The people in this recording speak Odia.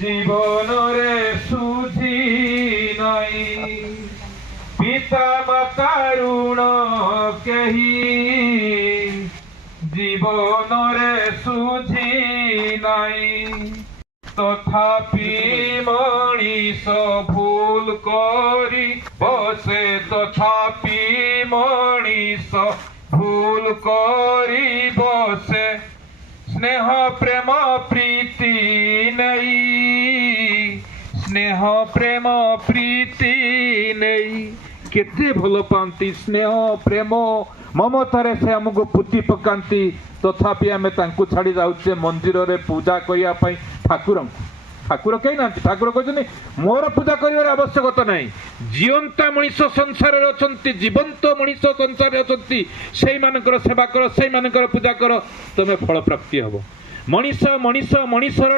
জীবনরে সুঝি নাই পিতা মাতা ঋণ কেহি জীবনরে সুঝি নাই তথাপি মଣିষ ভুল করি বসে তথাপি মଣିষ ভুল করি বসে স্নেহ প্রেম প্রীতি নেই স্নেহ প্রেম প্রীতি নেই কেতে ভাল পাଆନ୍ତି ସ୍ନେହ ପ୍ରେମ ମମତାରେ ସେ ଆମକୁ ପୋତି ପକାନ୍ତି ତଥାପି ଆମେ ତାଙ୍କୁ ଛାଡ଼ି ଯାଉଛେ ମନ୍ଦିରରେ ପୂଜା କରିବା ପାଇଁ ଠାକୁରଙ୍କୁ ଠାକୁର କେହି ନାହାନ୍ତି ଠାକୁର କହିଛନ୍ତି ମୋର ପୂଜା କରିବାର ଆବଶ୍ୟକତା ନାହିଁ ଜୀଅନ୍ତା ମଣିଷ ସଂସାରରେ ଅଛନ୍ତି ଜୀବନ୍ତ ମଣିଷ ସଂସାରରେ ଅଛନ୍ତି ସେଇମାନଙ୍କର ସେବା କର ସେଇମାନଙ୍କର ପୂଜା କର ତମେ ଫଳ ପ୍ରାପ୍ତି ହବ ମଣିଷ ମଣିଷର